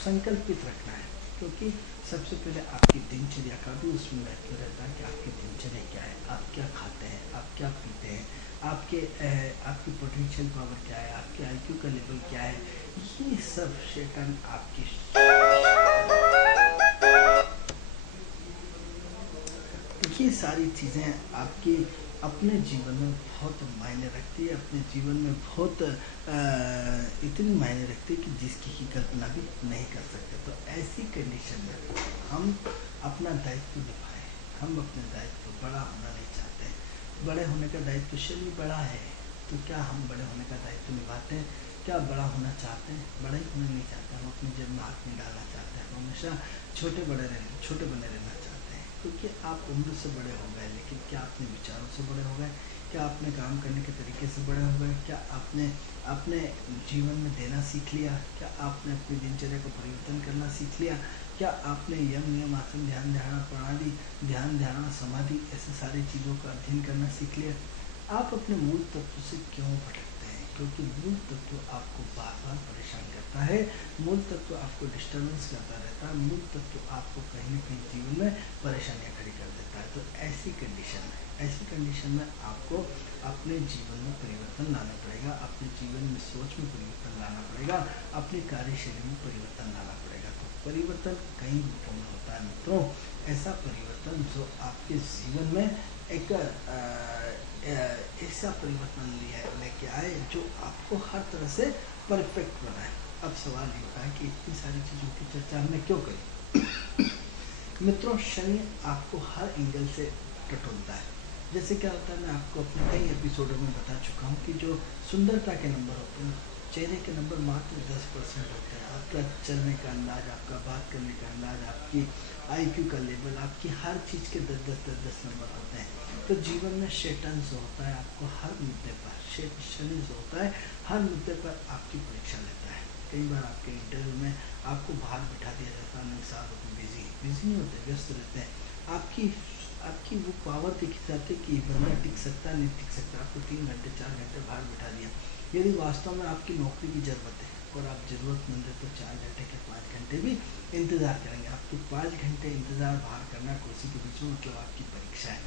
संकल्पित रखना है, क्योंकि सबसे पहले आपकी दिनचर्या का भी उसमें महत्व रहता है कि आपकी दिनचर्या क्या है, आप क्या खाते हैं, आप क्या पीते हैं, आपकी पोटेंशियल पावर क्या है, आपके IQ का लेवल क्या है। ये सब शैतान आपकी ये सारी चीज़ें आपके अपने जीवन में बहुत मायने रखती है, अपने जीवन में बहुत इतनी मायने रखती है कि जिसकी की कल्पना भी नहीं कर सकते। तो ऐसी कंडीशन में हम अपना दायित्व निभाएं। हम अपने दायित्व को बड़ा होना नहीं चाहते, बड़े होने का दायित्व शरीर बड़ा है, तो क्या हम बड़े होने का दायित्व निभाते हैं? क्या बड़ा होना चाहते हैं? बड़ा ही होना नहीं चाहते, हम अपने जेब में हाथ नहीं डालना चाहते हैं, हम हमेशा छोटे बने रहना चाहते हैं, क्योंकि आप उम्र से बड़े हो गए, लेकिन क्या अपने विचारों से बड़े हो गए? क्या आपने काम करने के तरीके से बड़े हो गए? क्या आपने अपने जीवन में देना सीख लिया? क्या आपने अपनी दिनचर्या को परिवर्तन करना सीख लिया? क्या आपने यम नियम आसन ध्यान धारणा प्रणाली, ध्यान धारणा समाधि, ऐसे सारी चीज़ों का अध्ययन करना सीख लिया? आप अपने मूल तत्व से क्यों भटकते हैं? क्योंकि मूल तत्व आपको बार बार परेशान करता है, मूल तत्व आपको डिस्टर्बेंस करता रहता है, मूल तत्व आपको कहीं न कहीं जीवन में परेशानियाँ खड़ी कर देता है। तो ऐसी कंडीशन में आपको अपने जीवन में परिवर्तन लाना पड़ेगा, अपने जीवन में सोच में परिवर्तन लाना पड़ेगा, अपनी कार्यशैली में परिवर्तन लाना पड़ेगा। तो परिवर्तन कई रूपों में होता है मित्रों। ऐसा परिवर्तन जो आपके जीवन में एक ऐसा परिवर्तन लेके आए जो आपको हर तरह से परफेक्ट बनाए। अब सवाल ये होता है कि इतनी सारी चीज़ों की चर्चा हमने क्यों करी? मित्रों, शनि आपको हर एंगल से टटोलता है। जैसे क्या होता है, मैं आपको अपने कई एपिसोडों में बता चुका हूँ कि जो सुंदरता के नंबर होते हैं, चेहरे के नंबर मात्र 10% होते हैं। आपका चलने का अंदाज, आपका बात करने का अंदाज, आपकी IQ का लेवल, आपकी हर चीज़ के 10 नंबर होते हैं। तो जीवन में शैतान जो होता है आपको हर मुद्दे पर, शनि जो होता है हर मुद्दे पर आपकी परीक्षा लेता है। कई बार आपके इंटरव्यू में आपको बाहर बिठा दिया जाता है, नहीं साहब अपने बिजी नहीं होते, व्यस्त रहते हैं। आपकी वो पावर दिखी जाती है कि बंदा टिक सकता नहीं टिक सकता। आपको 3 घंटे 4 घंटे बाहर बिठा दिया। यदि वास्तव में आपकी नौकरी की ज़रूरत है और आप ज़रूरतमंद है तो 4 घंटे के 5 घंटे भी इंतज़ार करेंगे। आपके 5 घंटे इंतज़ार बाहर करना कुर्सी के बीच में, मतलब आपकी परीक्षा है।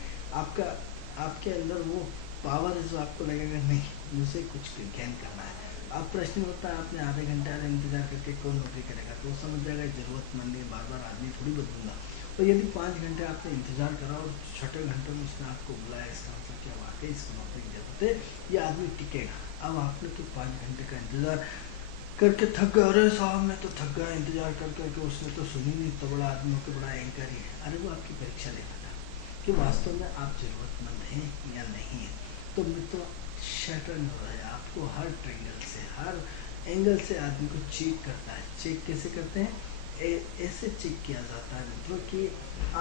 आपके अंदर वो पावर है जो आपको लगेगा नहीं मुझे कुछ गेन करना है। अब प्रश्न होता है, आपने आधे घंटे इंतजार करके कौन नौकरी करेगा? तो वो समझ जाएगा ज़रूरतमंद है, बार बार आदमी थोड़ी बदलूंगा। और यदि 5 घंटे आपने इंतजार करा और छठे घंटे में उसने आपको बुलाया, इसका मतलब क्या वाकई इसको नौकरी की जरूरत है, ये आदमी टिकेगा। अब आपने तो 5 घंटे का इंतजार करके थक गए, अरे साहब मैं तो थक गया इंतजार कर करके, उसने तो सुनी नहीं, तो बड़ा आदमी होकर बड़ा एंकर ही है। अरे वो आपकी परीक्षा लेता था कि वास्तव में आप ज़रूरतमंद हैं या नहीं है। तो मित्रों, शैतान हो रहा है आपको हर ट्रेंगल से, हर एंगल से आदमी को चेक करता है। चेक कैसे करते हैं? ऐसे चेक किया जाता है मित्रों कि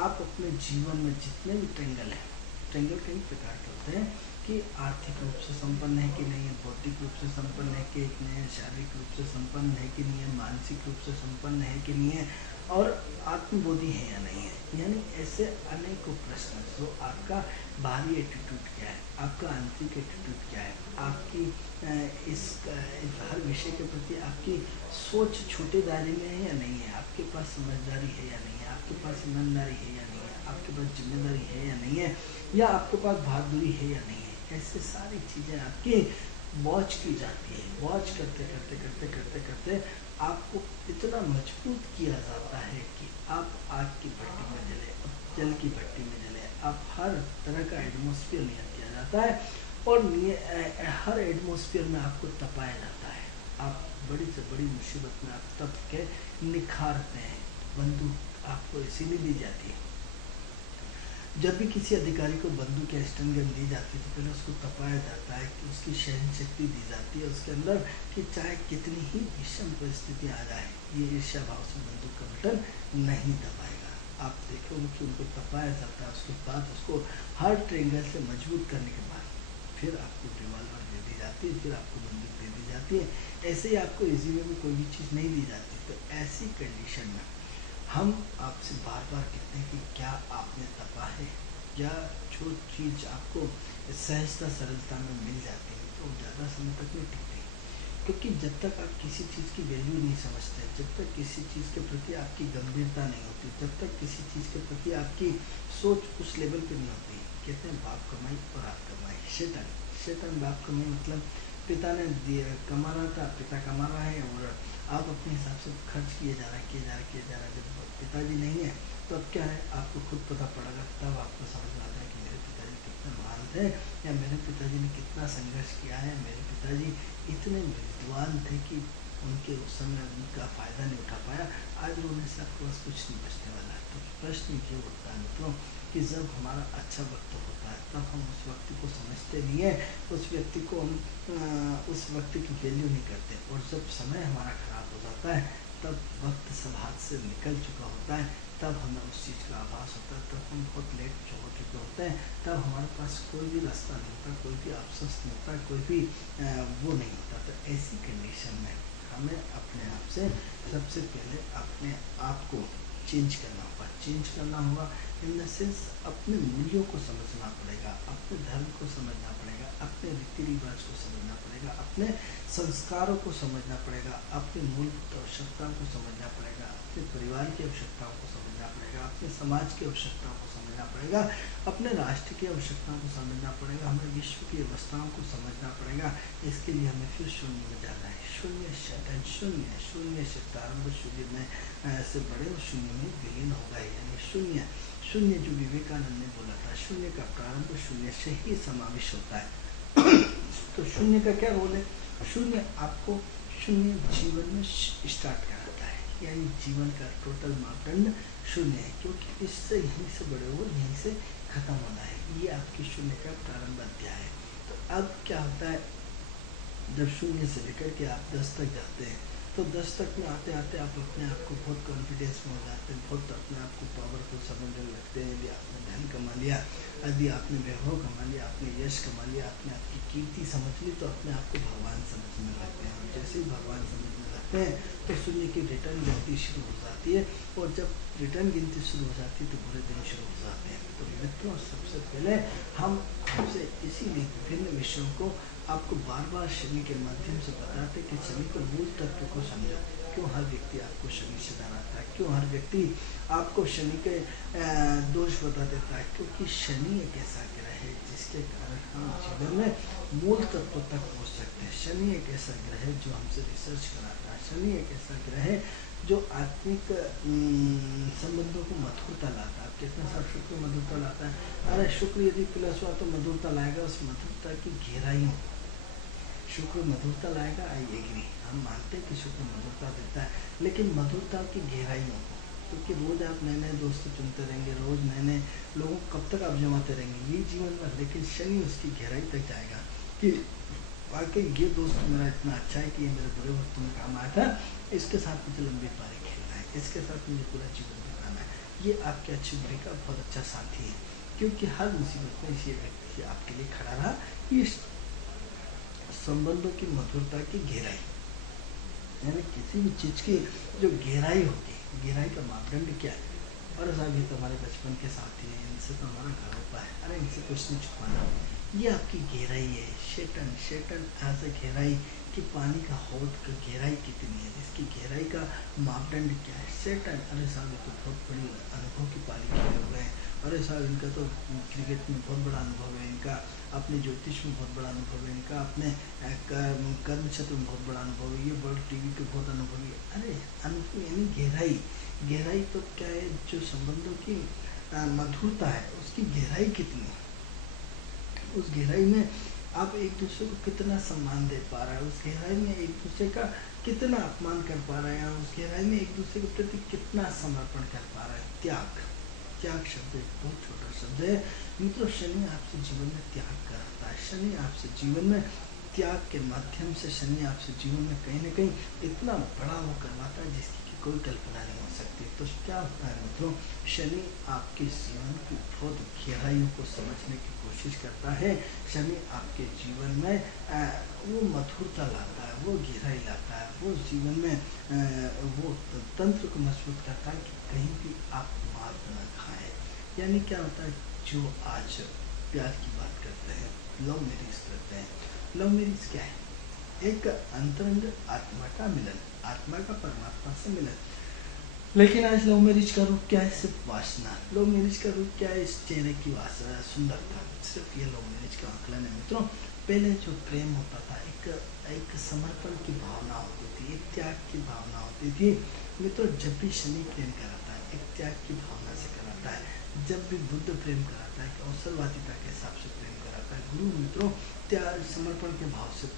आप अपने जीवन में जितने भी ट्रेंगल कई प्रकार के होते हैं कि आर्थिक रूप से संपन्न है कि नहीं है, भौतिक रूप से संपन्न है कि नहीं है, शारीरिक रूप से संपन्न है कि नहीं है, मानसिक रूप से संपन्न है कि नहीं है, और आत्मबोधि है या नहीं है। यानी ऐसे अनेकों प्रश्न, जो आपका बाहरी एटीट्यूड क्या है, आपका आंतरिक एटीट्यूड क्या है, आपकी इस हर विषय के प्रति आपकी सोच छोटे दायरे में है या नहीं है, आपके पास समझदारी है या नहीं है, आपके पास ईमानदारी है या नहीं है, आपके पास जिम्मेदारी है या नहीं है, या आपके पास बहादुरी है या नहीं है। ऐसे सारी चीज़ें आपकी वॉच की जाती है। वॉच करते आपको इतना मजबूत किया जाता है कि आप आग की भट्टी में जले, जल की भट्टी में जले, आप हर तरह का एटमॉस्फेयर नियत किया जाता है और हर एटमॉस्फेयर में आपको तपाया जाता है। आप बड़ी से बड़ी मुसीबत में आप तप के निखारते हैं। बंदूक आपको इसीलिए दी जाती है। जब भी किसी अधिकारी को बंदूक या स्टन गन दी जाती है तो पहले उसको तपाया जाता है, कि उसकी सहन शक्ति दी जाती है उसके अंदर, कि चाहे कितनी ही विषम परिस्थिति आ जाए ये ईर्ष्या भाव से बंदूक का बटन नहीं दबाएगा। आप देखोगे कि उनको तपाया जाता है, उसके बाद उसको हर ट्रेंगल से मजबूत करने के बाद फिर आपको रिवॉल्वर दे दी जाती है, फिर आपको बंदूक दे दी जाती है। ऐसे ही आपको इजी वे में कोई भी चीज़ नहीं दी जाती। तो ऐसी कंडीशन में हम आपसे बार बार कहते हैं कि क्या आपने तपा है, या जो चीज़ आपको सहजता सरलता में मिल जाती है तो ज़्यादा समय तक नहीं टिकती। क्योंकि जब तक आप किसी चीज़ की वैल्यू नहीं समझते, जब तक किसी चीज़ के प्रति आपकी गंभीरता नहीं होती, जब तक किसी चीज़ के प्रति आपकी सोच उस लेवल पे नहीं होती, कहते हैं बाप कमाई और आप कमाई। शैतान बाप कमाई मतलब पिता ने कमा रहा था, पिता कमा रहा है और आप अपने हिसाब से खर्च किए जा रहा है। जब पिताजी नहीं है तो अब क्या है, आपको खुद पता पड़ेगा, तब आपको समझ में आता है कि मेरे पिताजी कितने महान थे, या मेरे पिताजी ने कितना संघर्ष किया है, मेरे पिताजी इतने विद्वान थे कि उनके उस समय उनका फ़ायदा नहीं उठा पाया। आज रोने से आपके पास कुछ नहीं बचने वाला है। तो प्रश्न ये उठता है मित्रों कि जब हमारा अच्छा वक्त होता है तब हम उस व्यक्ति को समझते नहीं है, उस व्यक्ति को हम उस व्यक्ति की वैल्यू नहीं करते, और जब समय हमारा खराब हो जाता है तब वक्त सब हाथ से निकल चुका होता है, तब हमें उस चीज़ का आभास होता है, तब हम बहुत लेट हो चुके होते हैं, तब हमारे पास कोई भी रास्ता नहीं होता, कोई भी ऑप्शंस नहीं होता, कोई भी वो नहीं होता। तो ऐसी कंडीशन में हमें अपने आप से सबसे पहले अपने आप को चेंज करना होगा। इन द सेंस अपने मूल्यों को समझना पड़ेगा, अपने धर्म को समझना पड़ेगा, अपने रीति रिवाज को समझना पड़ेगा, अपने संस्कारों को समझना पड़ेगा, अपनी मूलभूत आवश्यकताओं को समझना पड़ेगा, अपने परिवार की आवश्यकताओं को समझना पड़ेगा, अपने समाज की आवश्यकताओं को समझना पड़ेगा, अपने राष्ट्र की आवश्यकताओं को समझना पड़ेगा, हमें विश्व की अवस्थाओं को समझना पड़ेगा। इसके लिए हमें फिर शून्य में जाना है। शून्य से प्रारंभ, शून्य में से बड़े और शून्य में विलीन होगा। यानी शून्य जो विवेकानंद ने बोला था, शून्य का प्रारंभ शून्य से ही समावेश होता है। तो शून्य का क्या रोल है? शून्य आपको शून्य जीवन में स्टार्ट कराता है, यानी जीवन का टोटल मापदंड शून्य है, क्योंकि इससे यहीं से बड़े हो, यहीं से खत्म होना है। ये आपकी शून्य का प्रारंभ अध्याय है। तो अब क्या होता है, जब शून्य से लेकर के आप 10 तक जाते हैं तो 10 तक में आते आते आप अपने आप को बहुत कॉन्फिडेंस में हो जाते हैं, बहुत अपने आप को पावरफुल समझने लगते हैं। यदि आपने धन कमा लिया, यदि आपने वैभव कमा लिया, आपने यश कमा लिया, आपने आपकी कीर्ति समझ ली, तो अपने आप को भगवान समझने लगते हैं। और जैसे ही भगवान समझने लगते हैं तो शून्य की रिटर्न गिनती शुरू हो जाती है, और जब रिटर्न गिनती शुरू हो जाती है तो बुरे दिन शुरू हो जाते हैं। तो मित्रों, सबसे पहले हम आपसे इसीलिए विभिन्न विषयों को आपको बार बार शनि के माध्यम से बताते कि शनि के मूल तत्व को समझो। क्यों हर व्यक्ति आपको शनि से डराता है, क्यों हर व्यक्ति आपको शनि के दोष बता देता है? क्योंकि शनि एक ऐसा ग्रह है जिसके कारण हम जीवन में मूल तत्व तक पहुँच सकते हैं। शनि एक ऐसा ग्रह है जो हमसे रिसर्च कराता है। शनि एक ऐसा ग्रह है जो आत्मिक संबंधों को मधुरता लाता है। कितना सा शुक्र मधुरता लाता है? अरे शुक्र यदि प्लस हुआ तो मधुरता लाएगा, उस मधुरता की गहराई। शुक्र मधुरता लाएगा, आई एग्री, हम मानते हैं कि शुक्र मधुरता देता है, लेकिन मधुरता की गहराइयों को, क्योंकि रोज आप नए नए दोस्त चुनते रहेंगे, रोज नए नए लोगों को कब तक आप जमाते रहेंगे, ये जीवन में। लेकिन शनि उसकी गहराई तक जाएगा कि वाकई ये दोस्त मेरा इतना अच्छा है कि ये मेरे बुरे वक्तों में काम आया था, इसके साथ मुझे लंबी पारी खेलना है, इसके साथ मुझे पूरा जीवन बिताना है। ये आपके अच्छे बुरे का बहुत अच्छा साथी है, क्योंकि हर मुसीबत में ये व्यक्ति आपके लिए खड़ा रहा। ये संबंधों की मधुरता की गहराई, यानी किसी भी चीज की जो गहराई होती है, गहराई का मापदंड क्या है? और साहब ये तो हमारे बचपन के साथी हैं, इनसे तो हमारा घर होता है, अरे इनसे कुछ नहीं छुपाना। ये आपकी गहराई है। शेटन ऐसा गहराई कि पानी का हौद की गहराई कितनी है, इसकी गहराई का मापदंड क्या है? शेटन, अरे साहब ये तो बहुत बड़ी अनुभव की पारी खेले हुए हैं, अरे साहब इनका तो क्रिकेट में बहुत बड़ा अनुभव है, इनका अपने ज्योतिष में बहुत बड़ा अनुभव है, इनका अपने कर्म क्षेत्र में बहुत बड़ा अनुभव है, ये वर्ल्ड टीवी के बहुत अनुभव है। अरे अनुभव यानी गहराई तो क्या है? जो संबंधों की मधुरता है उसकी गहराई कितनी है? उस गहराई में आप एक दूसरे को कितना सम्मान दे पा रहे हैं, उस गहराई में एक दूसरे का कितना अपमान कर पा रहे हैं, उस गहराई में एक दूसरे के प्रति कितना समर्पण कर पा रहे हैं। त्याग, त्याग शब्द एक बहुत छोटा शब्द है मित्रों। शनि आपसे जीवन में त्याग करता है। शनि आपसे जीवन में त्याग के माध्यम से शनि आपसे जीवन में कहीं न कहीं इतना बड़ा वो करवाता है जिसकी कि कोई कल्पना नहीं हो सकती। तो क्या होता है मित्रों, शनि आपके जीवन की बहुत गहराइयों को समझने की कोशिश करता है। शनि आपके जीवन में वो मधुरता लाता है, वो गहराई लाता है, वो जीवन में वो तंत्र को मजबूत करता है कि कहीं भी आप मार न खाएं। यानी क्या होता है, जो आज प्यार की बात करते हैं, लव मैरिज करते हैं। लव मैरिज क्या है? एक अंतरंग आत्मा का मिलन, आत्मा का परमात्मा से मिलन। लेकिन आज लव मैरिज का रूप क्या है? सिर्फ वासना। लव मैरिज का रूप क्या है? इस चेहरे की वासना, सुंदरता। सिर्फ ये लव मैरिज का आकलन है मित्रों। पहले जो प्रेम होता था, एक समर्पण की भावना होती थी, एक त्याग की भावना होती थी मित्रों। जब भी शनि प्रेम कराता है, एक त्याग की भावना से कराता है। जब भी बुद्ध प्रेम कराता है, एक अवसरवादिता के हिसाब से प्रेम कराता है। गुरु मित्रों त्याग समर्पण के भाव से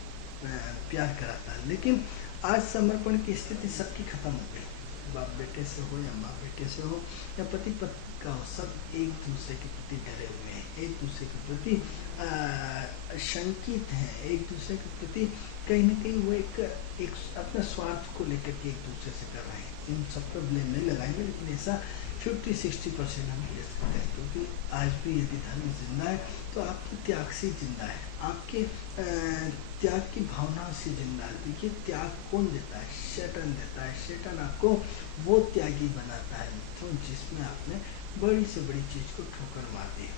प्यार कराता है। लेकिन आज समर्पण की स्थिति सबकी खत्म हो गई। बाप बेटे से हो या माँ बेटे से हो या पति पत्नी का हो, सब एक दूसरे के प्रति डरे हुए हैं, एक दूसरे के प्रति शंकित हैं, एक दूसरे के प्रति कहीं न कहीं वो एक अपने स्वार्थ को लेकर के एक दूसरे से कर रहे हैं। इन सब पर ब्लेम नहीं लगाएंगे, लेकिन ऐसा 50-60% हम ले सकते हैं। क्योंकि आज भी यदि धर्म जिंदा है तो आपके त्याग से जिंदा है, आपके त्याग की भावना से जिंदा है। देखिए त्याग कौन देता है? शैतान देता है। शैतान आपको वो त्यागी बनाता है तो जिसमें आपने बड़ी से बड़ी चीज को ठोकर मार दी।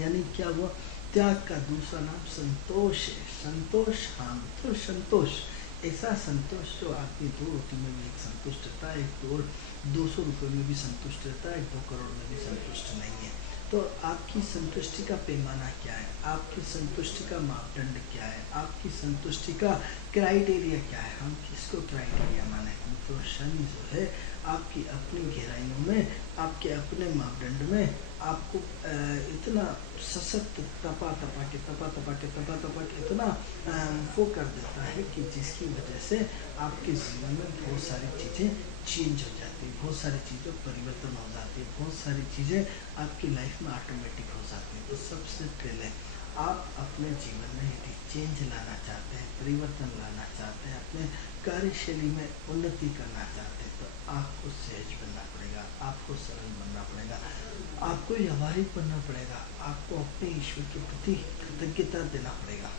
यानी क्या हुआ? त्याग का दूसरा नाम संतोष है। संतोष, हाँ मित्रों, संतोष, ऐसा संतोष जो आदमी 2 रोटी में भी एक संतुष्ट रहता है, एक और 200 रुपये में भी संतुष्ट रहता है, 2 करोड़ में भी संतुष्ट नहीं है। तो आपकी संतुष्टि का पैमाना क्या है? आपकी संतुष्टि का मापदंड क्या है? आपकी संतुष्टि का क्राइटेरिया क्या है? हम किसको क्राइटेरिया माने? तो शनि जो है आपकी अपनी गहराइयों में, आपके अपने मापदंड में आपको इतना सशक्त तपा तपा के इतना वो कर देता है कि जिसकी वजह से आपके जीवन में बहुत सारी चीज़ें चेंज हो जाती है, बहुत सारी चीज़ें परिवर्तन हो जाती है, बहुत सारी चीज़ें आपकी लाइफ में ऑटोमेटिक हो जाती है। तो सबसे पहले आप अपने जीवन में यदि चेंज लाना चाहते हैं, परिवर्तन लाना चाहते हैं, अपने कार्यशैली में उन्नति करना चाहते हैं, तो आपको सहज बनना पड़ेगा, आपको सरल बनना पड़ेगा, आपको व्यवहारिक बनना पड़ेगा, आपको अपने ईश्वर के प्रति कृतज्ञता देना पड़ेगा।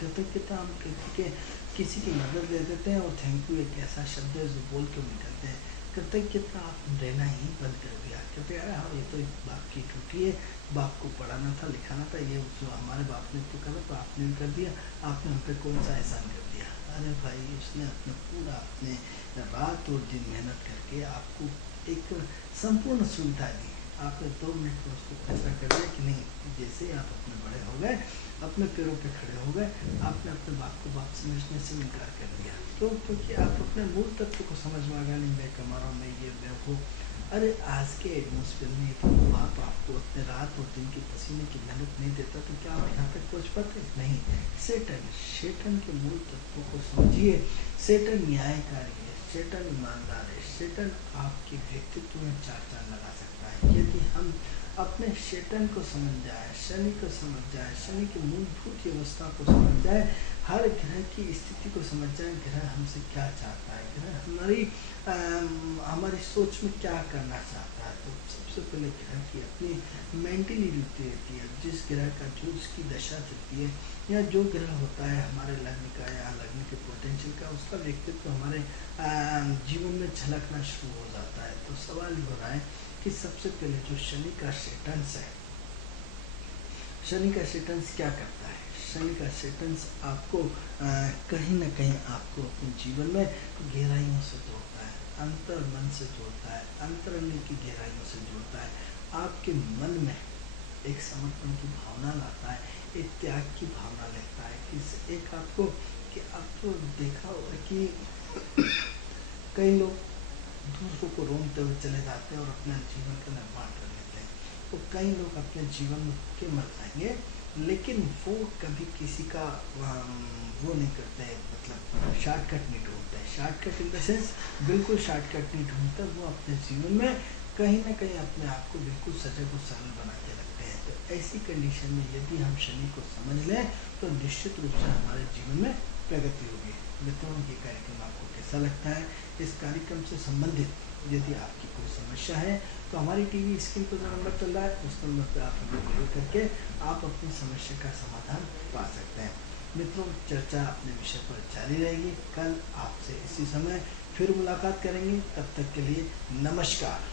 कृतज्ञता हम किसी की मदद ले देते हैं और थैंक यू एक ऐसा शब्द है जो बोल के निकलते हैं। कृतज्ञता आप रहना ही बंद कर दिया। कहते यार हाँ ये तो एक बाप की टूटी है, बाप को पढ़ाना था, लिखाना था, ये जो हमारे बाप ने तो करा तो आपने भी कर दिया, आपने हम पे कौन सा एहसान कर दिया? अरे भाई उसने अपने पूरा अपने रात और दिन मेहनत करके आपको एक संपूर्ण सुविधा दी। आपने 2 मिनट में उसको फैसला कर दिया कि नहीं, जैसे ही आप अपने बड़े हो गए, अपने पैरों पे खड़े हो गए, आपने अपने बाप को बाप समझने से इनकार कर दिया। क्यों? क्योंकि आप अपने मूल तत्व को समझ में आ गया, नहीं मैं कमा रहा हूँ, मैं ये मैं वो। अरे आज के एटमोसफेयर में तो बाप आपको अपने रात और दिन की पसीने की मेहनत नहीं देता तो क्या आप यहाँ तक पहुँच पाते? नहीं। शैतान के मूल तत्वों को समझिए। शैतान न्यायकारी है, शैतान ईमानदार है, शैतान आपके व्यक्तित्व में 4 चांद लगा सकता है। यदि हम अपने शैतान को समझ जाए, शनि को समझ जाए, शनि की मूलभूत व्यवस्था को समझ जाए, हर ग्रह की स्थिति को समझ जाए, ग्रह हमसे क्या चाहता है, ग्रह हमारी सोच में क्या करना चाहता है, तो सबसे पहले ग्रह की अपनी मेंटलिटी रहती है। जिस ग्रह का जो उसकी दशा चलती है या जो ग्रह होता है हमारे लग्न का या लग्न के पोटेंशियल का, उसका व्यक्तित्व हमारे जीवन में झलकना शुरू हो जाता है। तो सवाल हो रहा है कि सबसे पहले जो शनि का सेटन्स है, शनि का सेटन्स क्या करता है? शनि का सेटन्स आपको कहीं ना कहीं आपको अपने जीवन में गहराइयों से जोड़ता है, अंतर मन से जोड़ता है, अंतरंग की गहराइयों से जोड़ता है, आपके मन में एक समर्पण की भावना लाता है, एक त्याग की भावना लेता है। कि एक आपको कि आपको देखा होगा कि कई लोग दूसरों को रोकते हुए चले जाते हैं और अपने जीवन का निर्माण कर लेते हैं। तो कई लोग अपने जीवन में भूखे मर जाएंगे लेकिन वो कभी किसी का वो नहीं करते हैं, मतलब शॉर्टकट नहीं ढूंढते हैं। शॉर्टकट इन द सेंस बिल्कुल शॉर्टकट नहीं ढूंढते, वो अपने जीवन में कहीं ना कहीं अपने आप को बिल्कुल सजग और सरल बना के रखते हैं। तो ऐसी कंडीशन में यदि हम शनि को समझ लें तो निश्चित रूप से हमारे जीवन में प्रगति होगी। मित्रों, ये कार्यक्रम आपको कैसा लगता है? इस कार्यक्रम से संबंधित यदि आपकी कोई समस्या है तो हमारी टीवी स्क्रीन पर जो नंबर चल रहा है उस नंबर पर आप हमें कॉल करके आप अपनी समस्या का समाधान पा सकते हैं। मित्रों, चर्चा अपने विषय पर जारी रहेगी। कल आपसे इसी समय फिर मुलाकात करेंगे। तब तक के लिए नमस्कार।